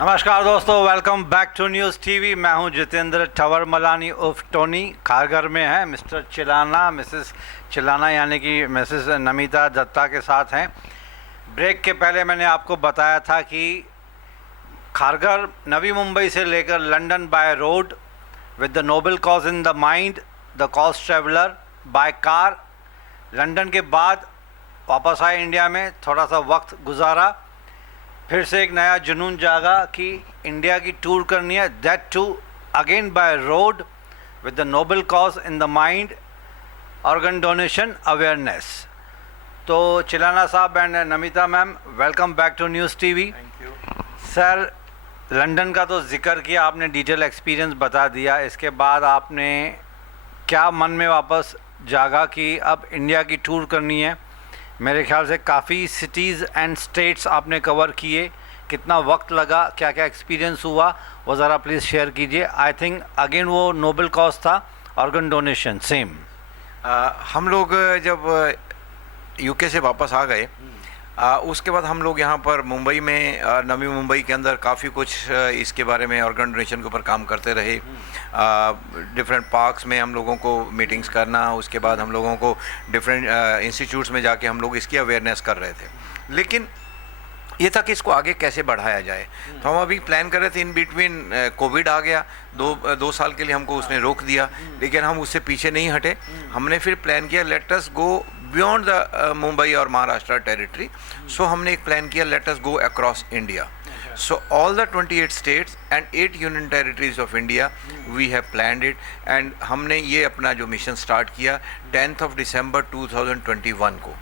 नमस्कार दोस्तों, welcome back to news TV. मैं हूं जितेंद्र ठवर मलानी उर्फ टोनी। खारघर में है मिस्टर चिलाना, मिसेस चिलाना यानी कि मिसेस नमिता दत्ता के साथ हैं। ब्रेक के पहले मैंने आपको बताया था कि खारघर नवी मुंबई से लेकर London bye road with the noble cause in the mind, the cause traveller by car. London के बाद वापस आए इंडिया में, थोड़ा सा वक्त गुजारा, फिर से एक नया जुनून जागा कि इंडिया की टूर करनी है, that too again by road with the noble cause in the mind, organ donation awareness. तो चिलाना साहब and Namita ma'am, welcome back to news TV. Thank you sir, London का तो जिक्र किया आपने, डिटेल एक्सपीरियंस बता दिया। इसके बाद आपने क्या मन में वापस जागा कि अब इंडिया की टूर करनी है? मेरे ख्याल से काफ़ी सिटीज़ एंड स्टेट्स आपने कवर किए, कितना वक्त लगा, क्या क्या एक्सपीरियंस हुआ, वो ज़रा प्लीज़ शेयर कीजिए। आई थिंक अगेन वो नोबल कॉज था, ऑर्गन डोनेशन सेम। हम लोग जब यूके से वापस आ गए, उसके बाद हम लोग यहाँ पर मुंबई में, नवी मुंबई के अंदर काफ़ी कुछ इसके बारे में ऑर्गन डोनेशन के ऊपर काम करते रहे। डिफरेंट पार्क्स में हम लोगों को मीटिंग्स करना, उसके बाद हम लोगों को डिफरेंट इंस्टीट्यूट्स में जाके हम लोग इसकी अवेयरनेस कर रहे थे। लेकिन ये था कि इसको आगे कैसे बढ़ाया जाए। तो हम अभी प्लान कर रहे थे, इन बिटवीन कोविड आ गया, दो साल के लिए हमको उसने रोक दिया, लेकिन हम उससे पीछे नहीं हटे। हमने फिर प्लान किया, let us go beyond the Mumbai और महाराष्ट्र टेरिटरी। सो हमने एक प्लान किया, let us go across India. So all the 28 states and 8 union territories of India, we have planned it, and हमने ये अपना जो मिशन स्टार्ट किया 10th of December 2021 को।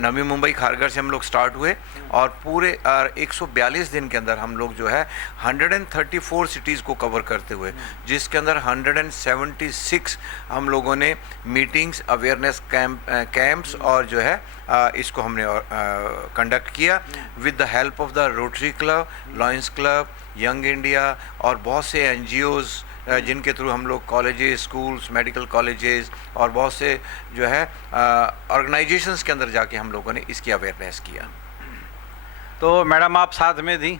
नवी मुंबई खारघर से हम लोग स्टार्ट हुए और पूरे 142 दिन के अंदर हम लोग जो है 134 सिटीज़ को कवर करते हुए, जिसके अंदर 176 हम लोगों ने मीटिंग्स, अवेयरनेस कैंप्स और जो है इसको हमने कंडक्ट किया with the help of the rotary club, lions club, young India और बहुत से NGOs जिनके थ्रू हम लोग कॉलेजेस, स्कूल्स, मेडिकल कॉलेजेस और बहुत से जो है ऑर्गेनाइजेशंस के अंदर जाके हम लोगों ने इसकी अवेयरनेस किया। तो मैडम आप साथ में थी?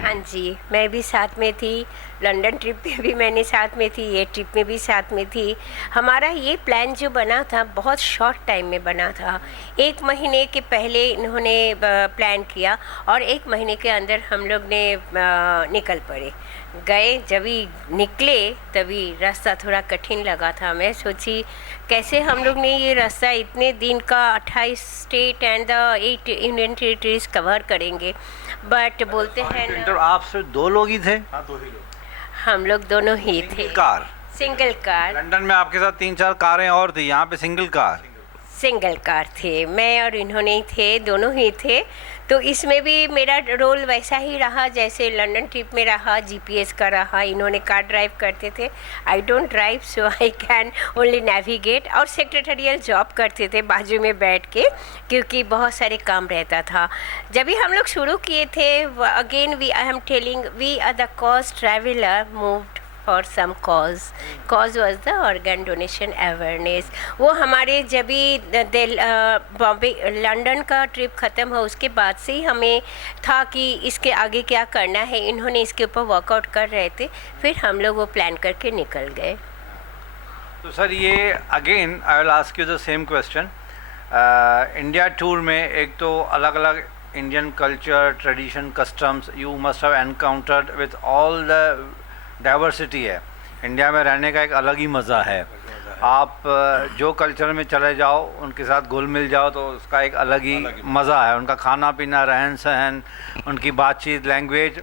हाँ जी, मैं भी साथ में थी। लंदन ट्रिप में भी मैंने साथ में थी, ये ट्रिप में भी साथ में थी। हमारा ये प्लान जो बना था बहुत शॉर्ट टाइम में बना था। 1 महीने के पहले इन्होंने प्लान किया और 1 महीने के अंदर हम लोग ने निकल पड़े। गए, जब ही निकले तभी रास्ता थोड़ा कठिन लगा था। मैं सोची कैसे हम लोग ने ये रास्ता इतने दिन का 28 state and the 8 union territories cover करेंगे, बट बोलते हैं ना, आप सिर्फ 2 लोग ही थे? हाँ, 2 ही लोग। हम लोग दोनों ही थे। कार? Single car. लंदन में आपके साथ 3-4 कारें और थी, यहाँ पे सिंगल कार? सिंगल कार थे, मैं और इन्होंने ही थे, दोनों ही थे। तो इसमें भी मेरा रोल वैसा ही रहा जैसे लंदन ट्रिप में रहा, GPS का रहा। इन्होंने कार ड्राइव करते थे, I don't drive, so I can only navigate. और सेक्रेटरियल जॉब करते थे बाजू में बैठ के, क्योंकि बहुत सारे काम रहता था। जब भी हम लोग शुरू किए थे, again we I am telling, we are the cause traveller moved for some cause was the organ donation awareness. वो हमारे जब भी बॉम्बे लंदन का ट्रिप ख़त्म हो उसके बाद से ही हमें था कि इसके आगे क्या करना है। इन्होंने इसके ऊपर वर्कआउट कर रहे थे, फिर हम लोग वो प्लान करके निकल गए। तो सर, ये again I will ask you the same question. India tour में एक तो अलग अलग Indian culture, tradition, customs you must have encountered with all the diversity है। इंडिया में रहने का एक अलग ही मज़ा है। आप जो कल्चर में चले जाओ, उनके साथ घुल मिल जाओ, तो उसका एक अलग ही मज़ा है। उनका खाना पीना, रहन सहन, उनकी बातचीत, लैंग्वेज,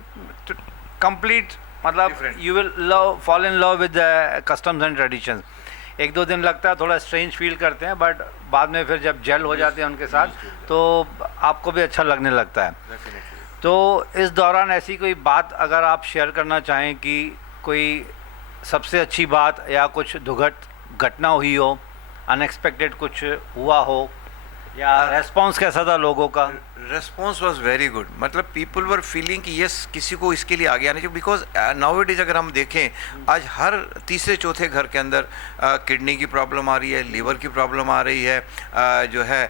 कंप्लीट, मतलब you will love, fall in love with the customs and traditions. 1-2 दिन लगता है, थोड़ा स्ट्रेंज फील करते हैं, बट बाद में फिर जब जेल हो जाते हैं उनके साथ तो आपको भी अच्छा लगने लगता है। तो इस दौरान ऐसी कोई बात अगर आप शेयर करना चाहें कि कोई सबसे अच्छी बात या कुछ दुखद घटना हुई हो, अनएक्सपेक्टेड कुछ हुआ हो, या रेस्पॉन्स कैसा था लोगों का? रेस्पॉन्स वॉज वेरी गुड, मतलब पीपल वर फीलिंग कि यस किसी को इसके लिए आगे आने चाहिए, बिकॉज नाउ इट इज़ अगर हम देखें आज हर तीसरे चौथे घर के अंदर किडनी की प्रॉब्लम आ रही है, लीवर की प्रॉब्लम आ रही है, जो है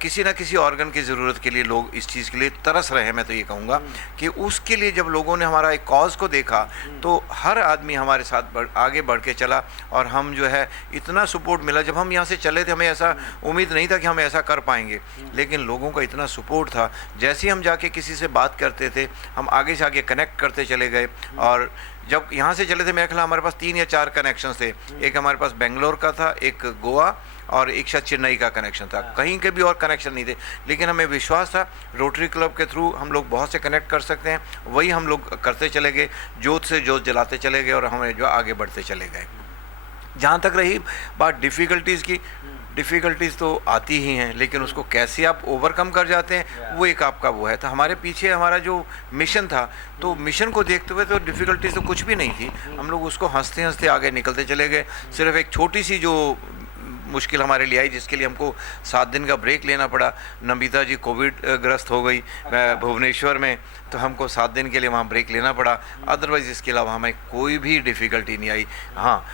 किसी ना किसी ऑर्गन की ज़रूरत के लिए लोग इस चीज़ के लिए तरस रहे हैं। मैं तो ये कहूँगा कि उसके लिए जब लोगों ने हमारा एक कॉज को देखा तो हर आदमी हमारे साथ आगे बढ़ के चला और हम जो है इतना सपोर्ट मिला। जब हम यहाँ से चले थे हमें ऐसा उम्मीद नहीं था कि हम ऐसा कर पाएंगे, लेकिन लोगों का इतना सपोर्ट था। जैसे ही हम जाके किसी से बात करते थे हम आगे से आगे कनेक्ट करते चले गए। और जब यहाँ से चले थे मेरे ख्याल हमारे पास 3 या 4 कनेक्शंस थे, एक हमारे पास बेंगलोर का था, एक गोवा और एक शायद चेन्नई का कनेक्शन था, कहीं के भी और कनेक्शन नहीं थे। लेकिन हमें विश्वास था रोटरी क्लब के थ्रू हम लोग बहुत से कनेक्ट कर सकते हैं, वही हम लोग करते चले गए, जोत से जोत जलाते चले गए और हमें जो आगे बढ़ते चले गए। जहाँ तक रही बात डिफ़िकल्टीज़ की, डिफ़िकल्टीज़ तो आती ही हैं, लेकिन उसको कैसे आप ओवरकम कर जाते हैं वो एक आपका वो है। तो हमारे पीछे हमारा जो मिशन था, तो मिशन को देखते हुए तो डिफ़िकल्टीज़ तो कुछ भी नहीं थी, हम लोग उसको हंसते हंसते आगे निकलते चले गए। सिर्फ एक छोटी सी जो मुश्किल हमारे लिए आई जिसके लिए हमको 7 दिन का ब्रेक लेना पड़ा। नमिता जी कोविड ग्रस्त हो गई भुवनेश्वर में, तो हमको 7 दिन के लिए वहाँ ब्रेक लेना पड़ा। अदरवाइज़ इसके अलावा हमें कोई भी डिफ़िकल्टी नहीं आई। हाँ,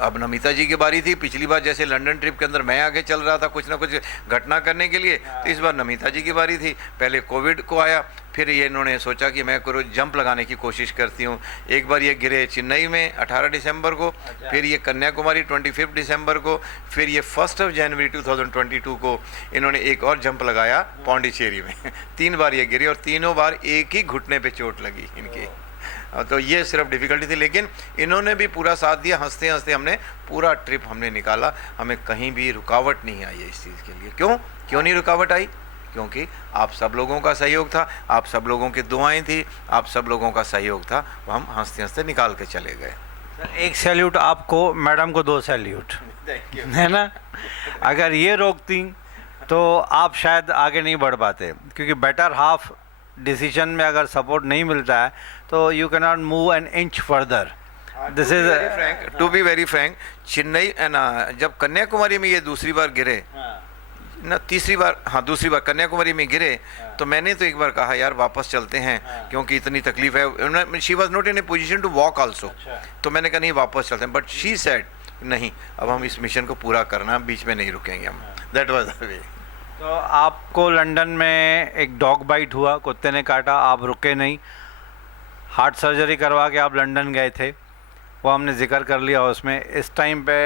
अब नमिता जी की बारी थी। पिछली बार जैसे लंदन ट्रिप के अंदर मैं आगे चल रहा था कुछ ना कुछ घटना करने के लिए, तो इस बार नमिता जी की बारी थी। पहले कोविड को आया, फिर ये इन्होंने सोचा कि मैं करो जंप लगाने की कोशिश करती हूँ। एक बार ये गिरे चेन्नई में 18 दिसंबर को, फिर ये कन्याकुमारी 25 दिसंबर को, फिर ये 1 जनवरी 2022 को इन्होंने एक और जंप लगाया पौंडीचेरी में। 3 बार ये गिरी और तीनों बार एक ही घुटने पे चोट लगी इनके। तो ये सिर्फ डिफ़िकल्टी थी, लेकिन इन्होंने भी पूरा साथ दिया। हंसते हंसते हमने पूरा ट्रिप हमने निकाला, हमें कहीं भी रुकावट नहीं आई है इस चीज़ के लिए। क्यों नहीं रुकावट आई? क्योंकि आप सब लोगों का सहयोग था, आप सब लोगों की दुआएं थी, आप सब लोगों का सहयोग था, वो हम हंसते हंसते निकाल के चले गए। एक सैल्यूट आपको, मैडम को 2 सैल्यूट, है ना। अगर ये रोकती तो आप शायद आगे नहीं बढ़ पाते, क्योंकि बेटर हाफ डिसीजन में अगर सपोर्ट नहीं मिलता है तो you can not move an inch further. This is to be very frank, Chennai जब कन्याकुमारी में ये दूसरी बार गिरे ना, तीसरी बार, हाँ दूसरी बार कन्याकुमारी में गिरे, तो मैंने तो एक बार कहा यार वापस चलते हैं, क्योंकि इतनी तकलीफ है। She was not in a position to walk also, तो मैंने कहा नहीं वापस चलते हैं। बट शी सेड नहीं, अब हम इस मिशन को पूरा करना, बीच में नहीं रुकेंगे हम। That was the way. तो आपको लंदन में एक डॉग बाइट हुआ, कुत्ते ने काटा, आप रुके नहीं, हार्ट सर्जरी करवा के आप लंदन गए थे, वो हमने जिक्र कर लिया उसमें। इस टाइम पे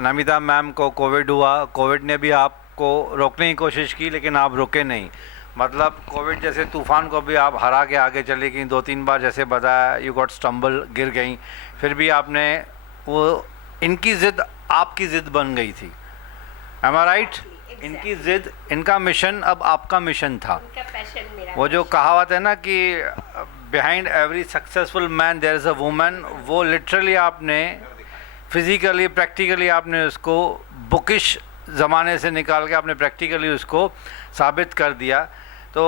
नमिता मैम को कोविड हुआ, कोविड ने भी आपको रोकने की कोशिश की, लेकिन आप रुके नहीं। मतलब कोविड जैसे तूफ़ान को भी आप हरा के आगे चली गई। 2-3 बार जैसे बताया, यू गॉट स्टम्बल, गिर गई, फिर भी आपने वो, इनकी ज़िद आपकी ज़िद बन गई थी। एम आई राइट? इनकी ज़िद, इनका मिशन अब आपका मिशन था। वो जो कहावत है ना कि behind every successful man there is a woman, वो लिटरली आपने फिज़िकली प्रैक्टिकली आपने उसको बुकिश ज़माने से निकाल के आपने प्रैक्टिकली उसको साबित कर दिया। तो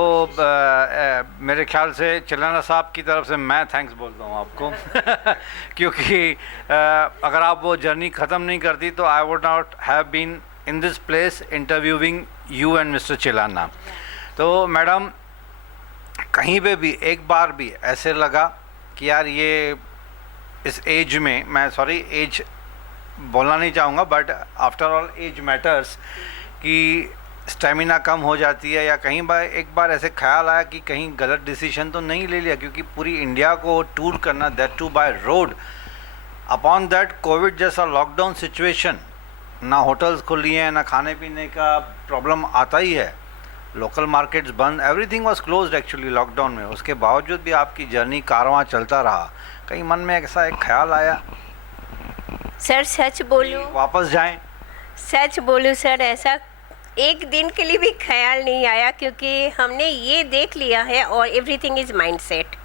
मेरे ख्याल से चिलाना साहब की तरफ से मैं थैंक्स बोलता हूँ आपको क्योंकि अगर आप वो जर्नी ख़त्म नहीं करती तो I would not have been in this place interviewing you and mister Chilana. तो मैडम, कहीं पे भी एक बार भी ऐसे लगा कि यार ये इस एज में, मैं सॉरी एज बोलना नहीं चाहूँगा, but after all age matters, कि स्टेमिना कम हो जाती है, या कहीं बार एक बार ऐसे ख्याल आया कि कहीं गलत डिसीजन तो नहीं ले लिया, क्योंकि पूरी इंडिया को टूर करना, that too by road, upon that covid जैसा लॉकडाउन सिचुएशन, ना होटल्स खुली हैं, ना खाने पीने का प्रॉब्लम आता ही है, लोकल मार्केट्स बंद, everything was closed actually lockdown में। उसके बावजूद भी आपकी जर्नी कारवां चलता रहा। कहीं मन में ऐसा एक ख्याल आया सर सच बोलूं, वापस जाएं? सच बोलूं सर, ऐसा एक दिन के लिए भी ख्याल नहीं आया, क्योंकि हमने ये देख लिया है और everything is mindset.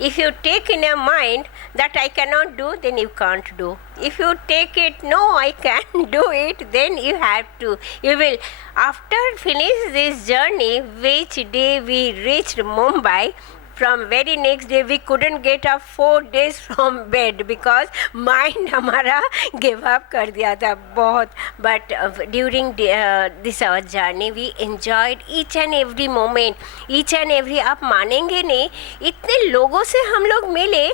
If you take in your mind that I cannot do, then you can't do. If you take it, no, I can do it, then you have to. You will. After finish this journey, which day we reached Mumbai, from very next day we couldn't get up 4 days from bed because mind हमारा give up कर दिया था बहुत. But during this our journey we enjoyed each and every moment, each and every. आप मानेंगे नहीं इतने लोगों से हम लोग मिले.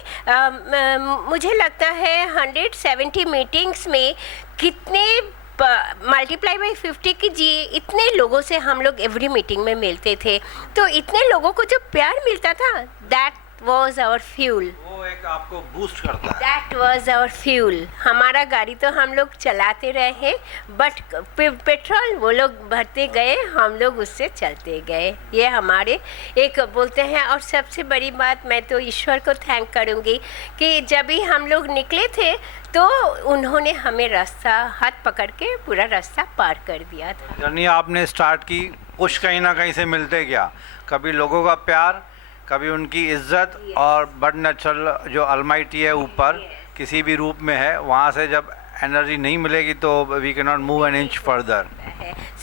मुझे लगता है 170 मीटिंग्स में कितने मल्टीप्लाई बाई 50 कीजिए, इतने लोगों से हम लोग एवरी मीटिंग में मिलते थे. तो इतने लोगों को जो प्यार मिलता था, दैट वॉज आवर फ्यूल. वो एक आपको बूस्ट करता है. That was our fuel. हमारा गाड़ी तो हम लोग चलाते रहे, बट पेट्रोल वो लोग भरते गए, हम लोग उससे चलते गए. ये हमारे एक बोलते हैं. और सबसे बड़ी बात मैं तो ईश्वर को थैंक करूँगी कि जब भी हम लोग निकले थे तो उन्होंने हमें रास्ता हाथ पकड़ के पूरा रास्ता पार कर दिया था. जर्नी आपने स्टार्ट की, कुछ कहीं ना कहीं से मिलते गया. कभी लोगों का प्यार, कभी उनकी इज्जत, और बड़ नेचुरल जो अलमाइटी है ऊपर किसी भी रूप में है, वहाँ से जब एनर्जी नहीं मिलेगी तो we can not move an inch further.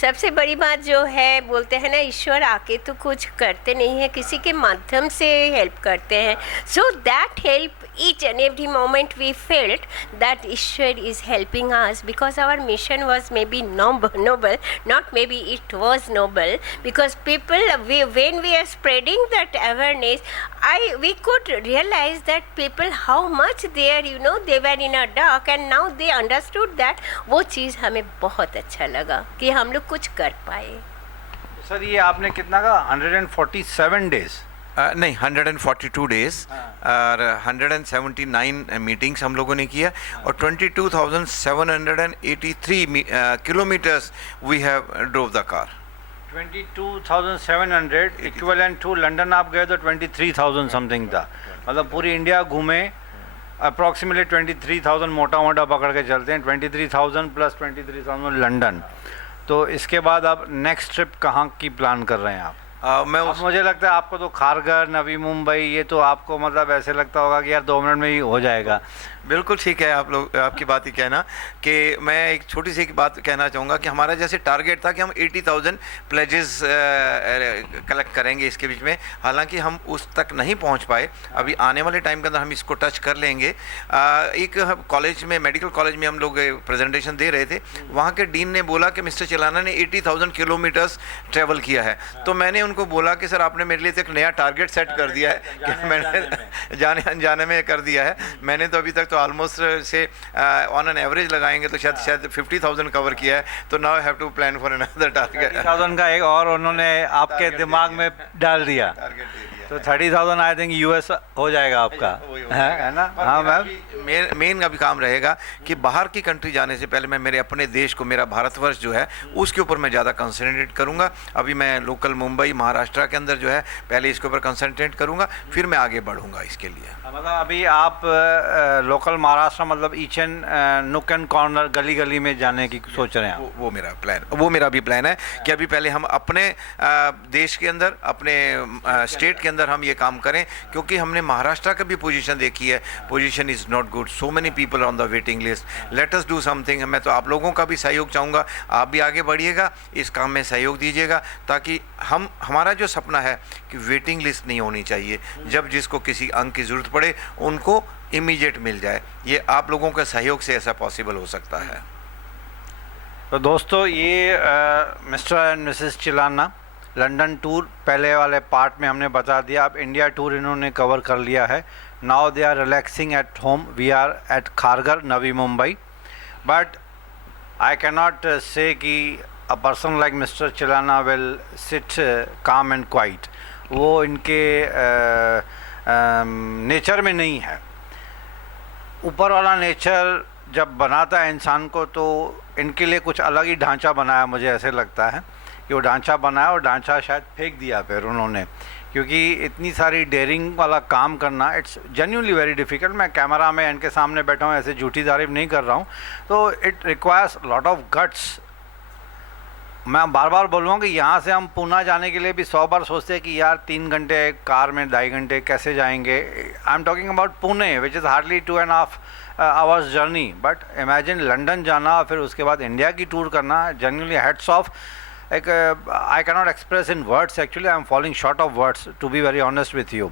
सबसे बड़ी बात जो है, बोलते हैं ना ईश्वर आके तो कुछ करते नहीं है, किसी के माध्यम से हेल्प करते हैं. So that help each and every moment we felt that Ishwar is helping us because our mission was maybe noble, not maybe it was noble, because people, when we are spreading that awareness, we could realize that people how much they are, they were in a dark and now they understood that. वो चीज़ हमें बहुत अच्छा लगा कि हम लोग कुछ कर पाए. सर ये आपने कितना का 147 डेज नहीं 142 डेज और 179 मीटिंग्स हम लोगों ने किया और 22,783 kilometres we have drove the car. 22,700 equivalent to London आप गए तो 23,000 समथिंग था. मतलब पूरी इंडिया घूमे, अप्रॉक्सीमेटली 23,000 मोटा मोटा पकड़ के चलते हैं. 23,000 प्लस 23,000 लंदन. तो इसके बाद आप नेक्स्ट ट्रिप कहाँ की प्लान कर रहे हैं आप? मुझे लगता है आपको तो खारघर, नवी मुंबई, ये तो आपको मतलब ऐसे लगता होगा कि यार 2 मिनट में ही हो जाएगा. बिल्कुल ठीक है आप लोग, आपकी बात ही कहना कि मैं एक छोटी सी बात कहना चाहूँगा कि हमारा जैसे टारगेट था कि हम 80,000 प्लेजेस कलेक्ट करेंगे इसके बीच में. हालांकि हम उस तक नहीं पहुँच पाए. अभी आने वाले टाइम के अंदर हम इसको टच कर लेंगे. एक कॉलेज में, मेडिकल कॉलेज में हम लोग प्रेजेंटेशन दे रहे थे. वहाँ के डीन ने बोला कि मिस्टर चिलाना ने 80,000 किलोमीटर्स ट्रेवल किया है. तो मैंने उनको बोला कि सर आपने मेरे लिए तो एक नया टारगेट सेट कर दिया है कि मैंने जाने में कर दिया है. मैंने तो अभी तक ऑलमोस्ट से ऑन एन एवरेज लगाएंगे तो शायद 50,000 कवर किया है. तो now I have to plan for another target. 30,000 का एक और उन्होंने आपके दिमाग में डाल दिया. तो 30,000 आई थिंक यूएस हो जाएगा आपका, है ना? हाँ मैम, मेन अभी काम रहेगा कि बाहर की कंट्री जाने से पहले मैं मेरे अपने देश को, मेरा भारतवर्ष जो है उसके ऊपर मैं ज़्यादा कंसंट्रेट करूँगा. अभी मैं लोकल मुंबई, महाराष्ट्र के अंदर जो है पहले इसके ऊपर कंसंट्रेट करूँगा, फिर मैं आगे बढ़ूँगा इसके लिए. मतलब अभी आप लोकल महाराष्ट्र, मतलब ईच एंड नुक एंड कॉर्नर, गली गली में जाने की सोच रहे हैं? वो मेरा भी प्लान है कि अभी पहले हम अपने देश के अंदर, अपने स्टेट के अंदर हम ये काम करें, क्योंकि हमने महाराष्ट्र का भी पोजीशन देखी है. Position is not good. So many people on the waiting list. Let us do something. मैं तो आप लोगों का भी सहयोग चाहूँगा. आप भी आगे बढ़िएगा, इस काम में सहयोग दीजिएगा, ताकि हमारा जो सपना है कि वेटिंग लिस्ट नहीं होनी चाहिए. जब जिसको किसी अंग की ज़रूरत पड़े उनको इमीडिएट मिल जाए. ये आप लोगों के सहयोग से ऐसा पॉसिबल हो सकता है. तो दोस्तों ये mister and missus Chilana London tour पहले वाले पार्ट में हमने बता दिया. अब इंडिया टूर इन्होंने कवर कर लिया है. Now they are relaxing at home. We are at Kharghar, Navi Mumbai. But I can not say कि a person like mister Chilana will sit calm and quiet. वो इनके नेचर में नहीं है. ऊपर वाला नेचर जब बनाता है इंसान को, तो इनके लिए कुछ अलग ही ढांचा बनाया. मुझे ऐसे लगता है कि वो ढांचा बनाया और ढांचा शायद फेंक दिया फिर उन्होंने, क्योंकि इतनी सारी डेयरिंग वाला काम करना इट्स जेन्युइनली वेरी डिफ़िकल्ट. मैं कैमरा में इनके सामने बैठा हूँ, ऐसे झूठी तारीफ नहीं कर रहा हूँ. तो it requires lot of guts. मैं बार बार बोलूँगा कि यहाँ से हम पूना जाने के लिए भी 100 बार सोचते हैं कि यार 3 घंटे कार में, 2.5 घंटे कैसे जाएंगे. I am talking about Pune which is hardly 2.5 hours journey. But imagine London जाना, फिर उसके बाद इंडिया की टूर करना. Genuinely hats off. एक I cannot express in words, actually I am falling short of words to be very honest with you.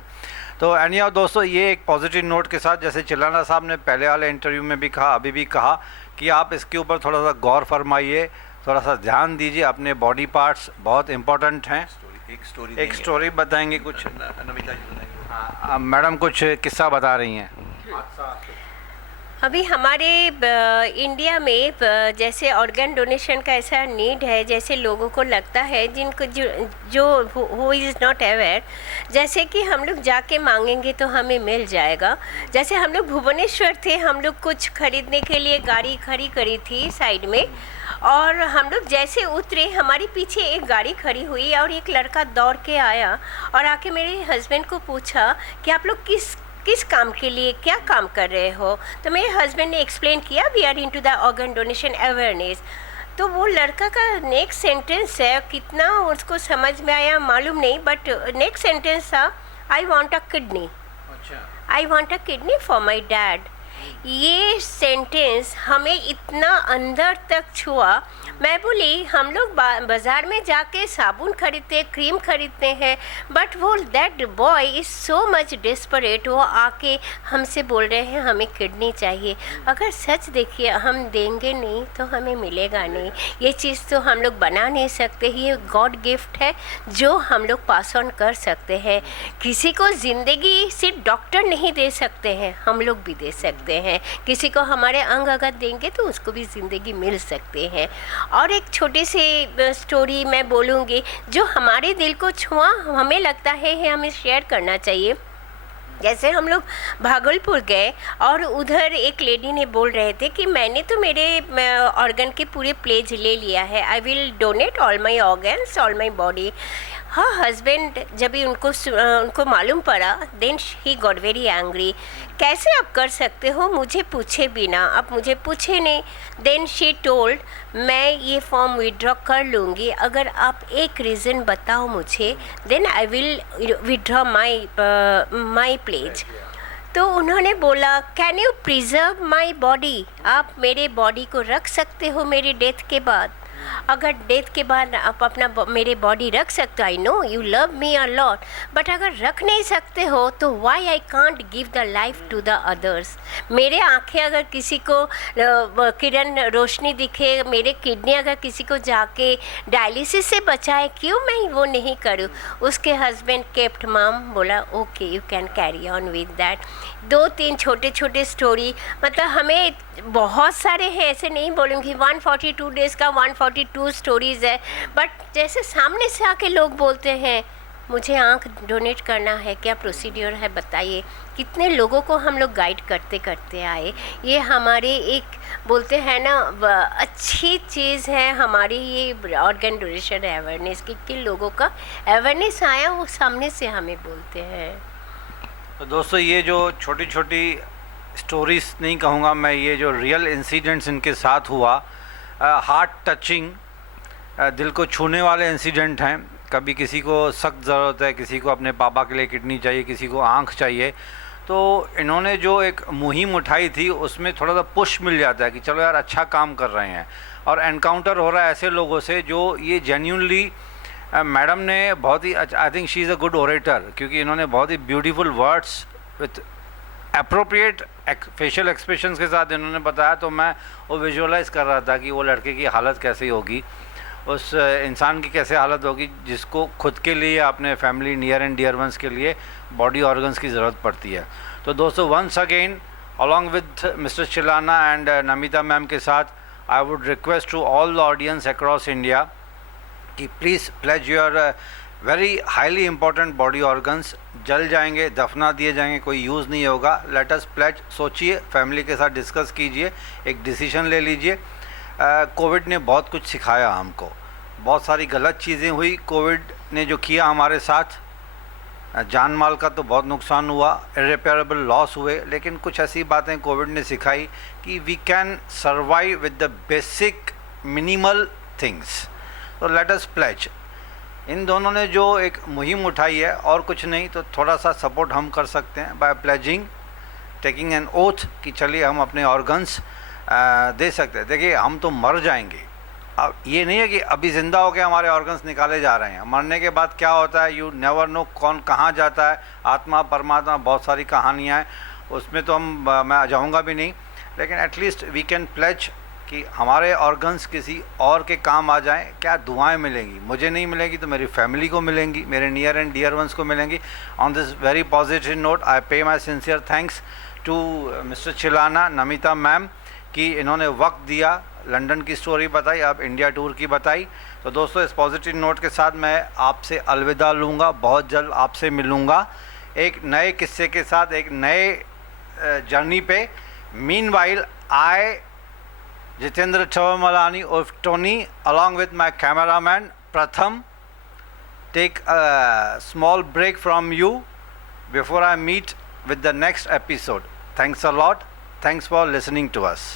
तो anyhow दोस्तों, ये एक पॉजिटिव नोट के साथ, जैसे चिल्लाना साहब ने पहले वाले इंटरव्यू में भी कहा, अभी भी कहा कि आप इसके ऊपर थोड़ा सा गौर फरमाइए, थोड़ा सा ध्यान दीजिए, अपने बॉडी पार्ट्स बहुत इंपॉर्टेंट हैं। एक स्टोरी बताएंगे कुछ, नमिता जी बताएंगे। हाँ मैडम कुछ किस्सा बता रही हैं। अभी हमारे इंडिया में जैसे ऑर्गन डोनेशन का ऐसा नीड है, जैसे लोगों को लगता है, जिनको जो हु इज़ नॉट अवेयर, जैसे कि हम लोग जाके मांगेंगे तो हमें मिल जाएगा। जैसे हम लोग भुवनेश्वर थे, हम लोग कुछ खरीदने के लिए गाड़ी खड़ी करी थी साइड में, और हम लोग जैसे उतरे, हमारे पीछे एक गाड़ी खड़ी हुई और एक लड़का दौड़ के आया और आके मेरे हस्बैंड को पूछा कि आप लोग किस काम के लिए, क्या काम कर रहे हो। तो मेरे हस्बैंड ने एक्सप्लेन किया, we are into the organ donation awareness. तो वो लड़का का नेक्स्ट सेंटेंस है, कितना उसको समझ में आया मालूम नहीं, बट नेक्स्ट सेंटेंस था, I want a kidney, I want a kidney for my dad. ये सेंटेंस हमें इतना अंदर तक छुआ। मैं बोली, हम लोग बाज़ार में जाके साबुन खरीदते, क्रीम खरीदते हैं, बट वो that boy is so much desperate, वो आके हमसे बोल रहे हैं हमें किडनी चाहिए। अगर सच देखिए, हम देंगे नहीं तो हमें मिलेगा नहीं। ये चीज़ तो हम लोग बना नहीं सकते, ये गॉड गिफ्ट है जो हम लोग पास ऑन कर सकते हैं। किसी को ज़िंदगी सिर्फ डॉक्टर नहीं दे सकते हैं, हम लोग भी दे सकते हैं। किसी को हमारे अंग अगर देंगे तो उसको भी ज़िंदगी मिल सकती है। और एक छोटी सी स्टोरी मैं बोलूँगी जो हमारे दिल को छुआ, हमें लगता है हमें शेयर करना चाहिए। जैसे हम लोग भागलपुर गए और उधर एक लेडी ने बोल रहे थे कि मैंने तो मेरे ऑर्गन के पूरे प्लेज ले लिया है, I will donate all my organs, all my body. हाँ, हस्बैंड जब भी उनको मालूम पड़ा, then he got very angry, कैसे आप कर सकते हो मुझे पूछे बिना, आप मुझे पूछे नहीं। देन शी टोल्ड, मैं ये फॉर्म विड्रॉ कर लूँगी अगर आप एक रीज़न बताओ मुझे, then I will withdraw my pledge. तो उन्होंने बोला, can you preserve my body, आप मेरे बॉडी को रख सकते हो मेरी डेथ के बाद? अगर डेथ के बाद आप अपना मेरे बॉडी रख सकते हो, I know you love me a lot, but अगर रख नहीं सकते हो तो why I can't give the life to the others. मेरे आंखें अगर किसी को किरण रोशनी दिखे, मेरे किडनी अगर किसी को जाके डायलिसिस से बचाए, क्यों मैं वो नहीं करूँ? उसके हस्बैंड केप्ट मॉम बोला, okay you can carry on with that. 2-3 छोटे छोटे स्टोरी, मतलब हमें बहुत सारे हैं, ऐसे नहीं बोलूँगी, 142 डेज़ का 142 स्टोरीज़ है, बट जैसे सामने से आके लोग बोलते हैं मुझे आँख डोनेट करना है, क्या प्रोसीड्योर है बताइए। कितने लोगों को हम लोग गाइड करते करते आए। ये हमारे एक बोलते हैं ना अच्छी चीज़ है हमारी ये ऑर्गन डोनेशन अवेयरनेस की, कि लोगों का अवेयरनेस आया वो सामने से हमें बोलते हैं। तो दोस्तों, ये जो छोटी छोटी स्टोरीज़ नहीं कहूँगा मैं, ये जो रियल इंसिडेंट्स इनके साथ हुआ, हार्ट टचिंग, दिल को छूने वाले इंसिडेंट हैं। कभी किसी को सख्त ज़रूरत है, किसी को अपने पापा के लिए किडनी चाहिए, किसी को आँख चाहिए, तो इन्होंने जो एक मुहिम उठाई थी उसमें थोड़ा सा पुश मिल जाता है कि चलो यार अच्छा काम कर रहे हैं। और एनकाउंटर हो रहा है ऐसे लोगों से जो ये जेन्युइनली, मैडम ने बहुत ही, I think she is a good orator, क्योंकि इन्होंने बहुत ही beautiful words with appropriate facial expressions के साथ इन्होंने बताया। तो मैं वो विजुअलाइज़ कर रहा था कि वो लड़के की हालत कैसी होगी, उस इंसान की कैसे हालत होगी जिसको खुद के लिए, अपने family near and dear ones के लिए बॉडी ऑर्गन्स की ज़रूरत पड़ती है। तो दोस्तों, once again along with mister Chilana and Namita ma'am के साथ, I would request to all the audience across India कि please pledge your very highly important body organs. जल जाएंगे, दफना दिए जाएंगे, कोई यूज़ नहीं होगा। लेट अस प्लेज, सोचिए, फैमिली के साथ डिस्कस कीजिए, एक डिसीजन ले लीजिए। कोविड ने बहुत कुछ सिखाया हमको, बहुत सारी गलत चीज़ें हुई। कोविड ने जो किया हमारे साथ, जान माल का तो बहुत नुकसान हुआ, इररिपेयरेबल लॉस हुए, लेकिन कुछ ऐसी बातें कोविड ने सिखाई कि we can survive with the basic minimal things. तो लेट अस प्लेज। इन दोनों ने जो एक मुहिम उठाई है, और कुछ नहीं तो थोड़ा सा सपोर्ट हम कर सकते हैं by pledging, taking an oath कि चलिए हम अपने ऑर्गन्स दे सकते हैं। देखिए, हम तो मर जाएंगे, अब ये नहीं है कि अभी ज़िंदा होकर हमारे ऑर्गन्स निकाले जा रहे हैं, मरने के बाद क्या होता है, यू नेवर नो कौन कहाँ जाता है, आत्मा परमात्मा, बहुत सारी कहानियाँ हैं, उसमें तो मैं जाऊँगा भी नहीं, लेकिन एटलीस्ट वी कैन प्लेज कि हमारे ऑर्गन्स किसी और के काम आ जाएं। क्या दुआएं मिलेंगी, मुझे नहीं मिलेंगी तो मेरी फैमिली को मिलेंगी, मेरे नियर एंड डियर वंस को मिलेंगी। On this very positive note I pay my sincere thanks to mister Chilana, Namita ma'am, कि इन्होंने वक्त दिया, लंदन की स्टोरी बताई, अब इंडिया टूर की बताई। तो दोस्तों, इस पॉजिटिव नोट के साथ मैं आपसे अलविदा लूँगा, बहुत जल्द आपसे मिलूँगा एक नए किस्से के साथ, एक नए जर्नी पे। Meanwhile I Jitendra Chavamalani of Tony, along with my cameraman Pratham, take a small break from you before I meet with the next episode. Thanks a lot. Thanks for listening to us.